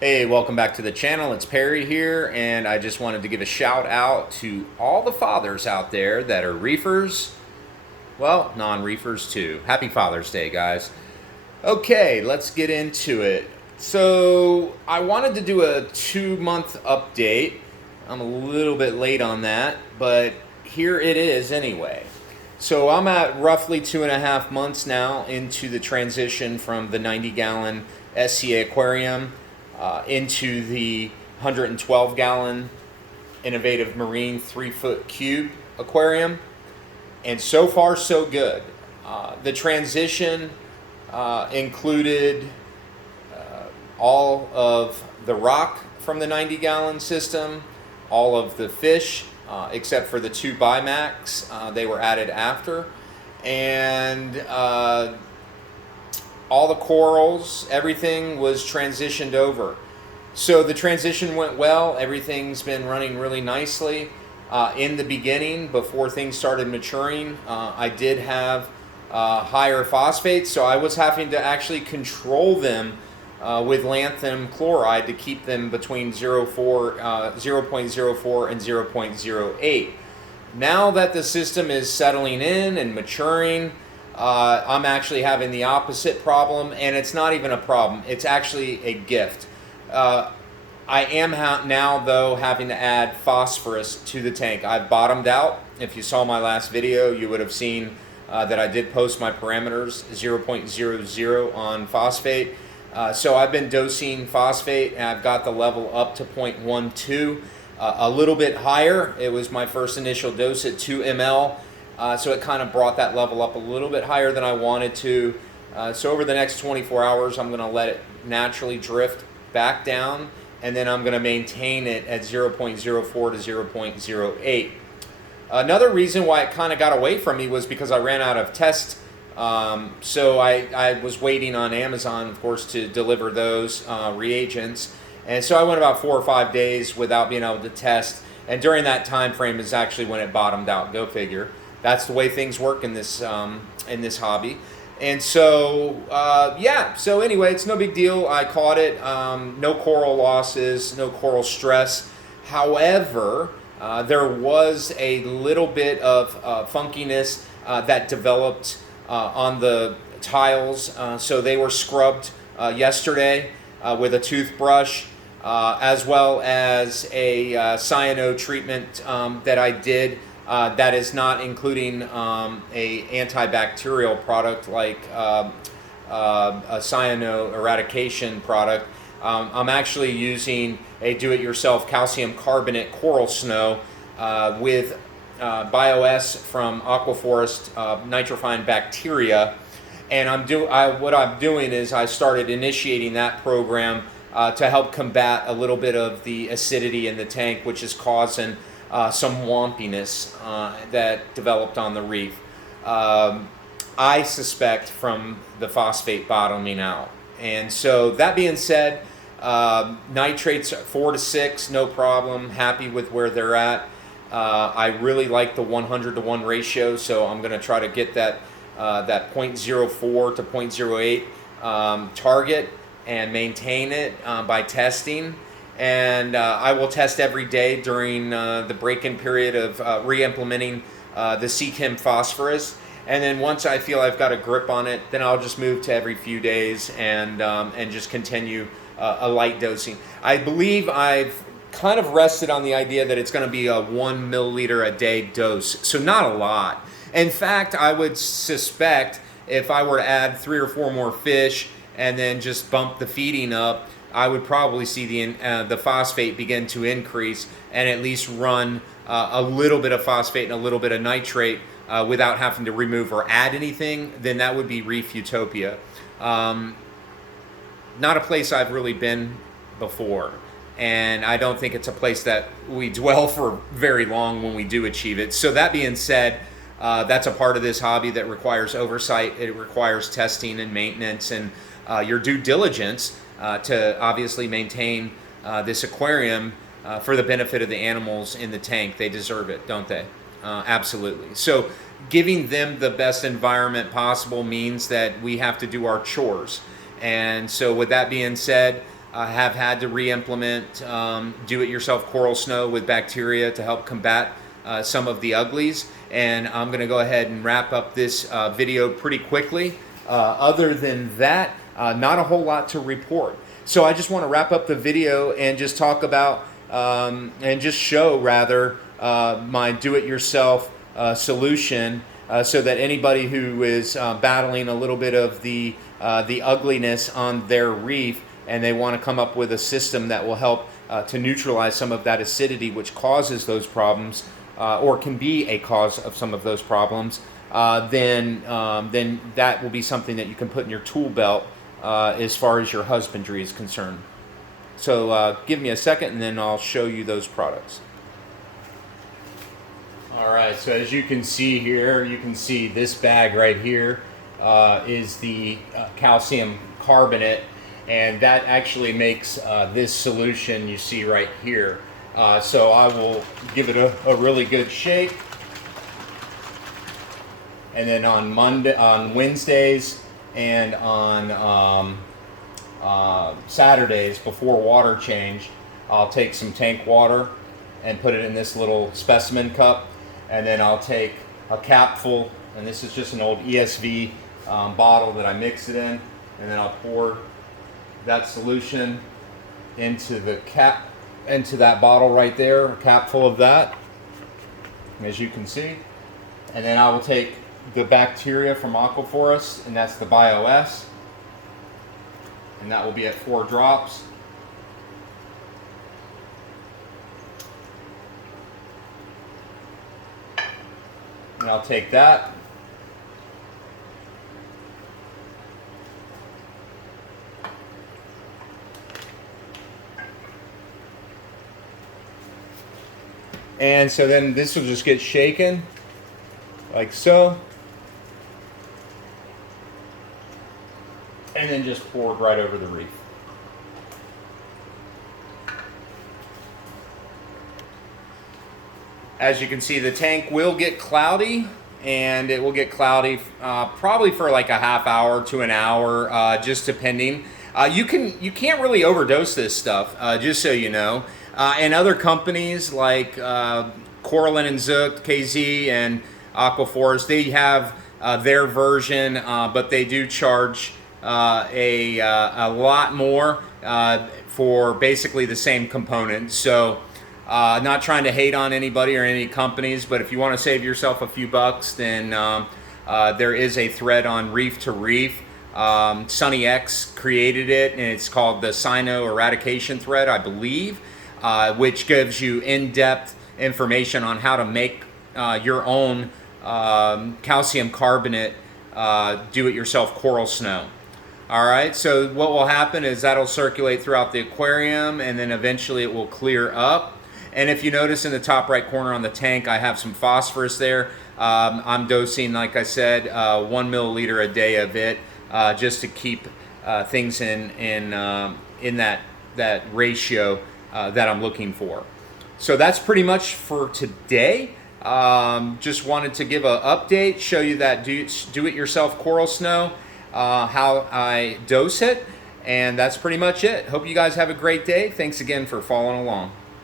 Hey, welcome back to the channel. It's Perry here, and I just wanted to give a shout out to all the fathers out there that are reefers, well, non-reefers too. Happy Father's Day, guys. Okay, let's get into it. So, I wanted to do a 2-month update. I'm a little bit late on that, but here it is anyway. So, I'm at roughly 2.5 months now into the transition from the 90-gallon SCA aquarium into the 112-gallon Innovative Marine 3-foot cube aquarium. And so far, so good. The transition included all of the rock from the 90-gallon system, all of the fish, except for the 2 Bimax, they were added after, and all the corals, everything was transitioned over. So the transition went well. Everything's been running really nicely. In the beginning, before things started maturing, I did have higher phosphates, so I was having to actually control them with lanthanum chloride to keep them between 0.04 and 0.08. Now that the system is settling in and maturing, I'm actually having the opposite problem, and it's not even a problem. It's actually a gift. I am now, though, having to add phosphorus to the tank. I've bottomed out. If you saw my last video, you would have seen that I did post my parameters, 0.00 on phosphate. So I've been dosing phosphate, and I've got the level up to 0.12, a little bit higher. It was my first initial dose at 2 ml, so it kind of brought that level up a little bit higher than I wanted to. So over the next 24 hours, I'm going to let it naturally drift back down, and then I'm going to maintain it at 0.04 to 0.08. Another reason why it kind of got away from me was because I ran out of test. So I was waiting on Amazon, of course, to deliver those reagents. And so I went about 4 or 5 days without being able to test. And during that time frame is actually when it bottomed out. Go figure. That's the way things work in this hobby. And so, yeah, so anyway, it's no big deal. I caught it. No coral losses, no coral stress. However, there was a little bit of funkiness that developed on the tiles. So they were scrubbed yesterday with a toothbrush, as well as a cyano treatment that I did. That is not including a antibacterial product like a cyano eradication product. I'm actually using a do-it-yourself calcium carbonate coral snow with BioS from Aquaforest nitrifying bacteria, and what I'm doing is I started initiating that program to help combat a little bit of the acidity in the tank, which is causing some wompiness that developed on the reef. I suspect from the phosphate bottoming out. And so that being said, nitrates 4 to 6, no problem. Happy with where they're at. I really like the 100 to 1 ratio, so I'm going to try to get that 0.04 to 0.08 target and maintain it by testing. And I will test every day during the break-in period of re-implementing the CChem phosphorus. And then once I feel I've got a grip on it, then I'll just move to every few days and just continue a light dosing. I believe I've kind of rested on the idea that it's going to be a 1 milliliter a day dose, so not a lot. In fact, I would suspect if I were to add 3 or 4 more fish and then just bump the feeding up, I would probably see the phosphate begin to increase and at least run a little bit of phosphate and a little bit of nitrate without having to remove or add anything. Then that would be Reef Utopia. Not a place I've really been before, and I don't think it's a place that we dwell for very long when we do achieve it. So that being said, that's a part of this hobby that requires oversight. It requires testing and maintenance and your due diligence to obviously maintain this aquarium for the benefit of the animals in the tank. They deserve it, don't they? Absolutely. So giving them the best environment possible means that we have to do our chores. And so with that being said, have had to re-implement do-it-yourself coral snow with bacteria to help combat some of the uglies. And I'm going to go ahead and wrap up this video pretty quickly. Other than that, not a whole lot to report. So I just want to wrap up the video and just talk about and just show rather my do-it-yourself solution, so that anybody who is battling a little bit of the ugliness on their reef and they want to come up with a system that will help to neutralize some of that acidity which causes those problems, or can be a cause of some of those problems, then that will be something that you can put in your tool belt as far as your husbandry is concerned. So give me a second and then I'll show you those products. All right, so as you can see here, you can see this bag right here is the calcium carbonate, and that actually makes this solution you see right here. So I will give it a really good shake, and then on Wednesdays and on Saturdays before water change, I'll take some tank water and put it in this little specimen cup, and then I'll take a capful, and this is just an old ESV bottle that I mix it in, and then I'll pour that solution into that bottle right there, a capful of that, as you can see. And then I will take the bacteria from Aquaforest, and that's the BioS, and that will be at 4 drops. And I'll take that, and so then this will just get shaken like so, and then just poured right over the reef. As you can see, the tank will get cloudy, and it will get cloudy probably for like a half hour to an hour, just depending. You can't really overdose this stuff, just so you know. And other companies like Coralin and Zook, KZ, and Aquaforest, they have their version, but they do charge a lot more for basically the same components. So not trying to hate on anybody or any companies, but if you want to save yourself a few bucks, then there is a thread on Reef to Reef. Sunny X created it, and it's called the Cyno Eradication Thread, I believe, which gives you in-depth information on how to make your own calcium carbonate do-it-yourself coral snow. All right, so what will happen is that'll circulate throughout the aquarium, and then eventually it will clear up. And if you notice in the top right corner on the tank, I have some phosphorus there. I'm dosing, like I said, 1 milliliter a day of it, just to keep things in that ratio that I'm looking for. So that's pretty much for today. Just wanted to give an update, show you that do-it-yourself coral snow, how I dose it, and that's pretty much it. Hope you guys have a great day. Thanks again for following along.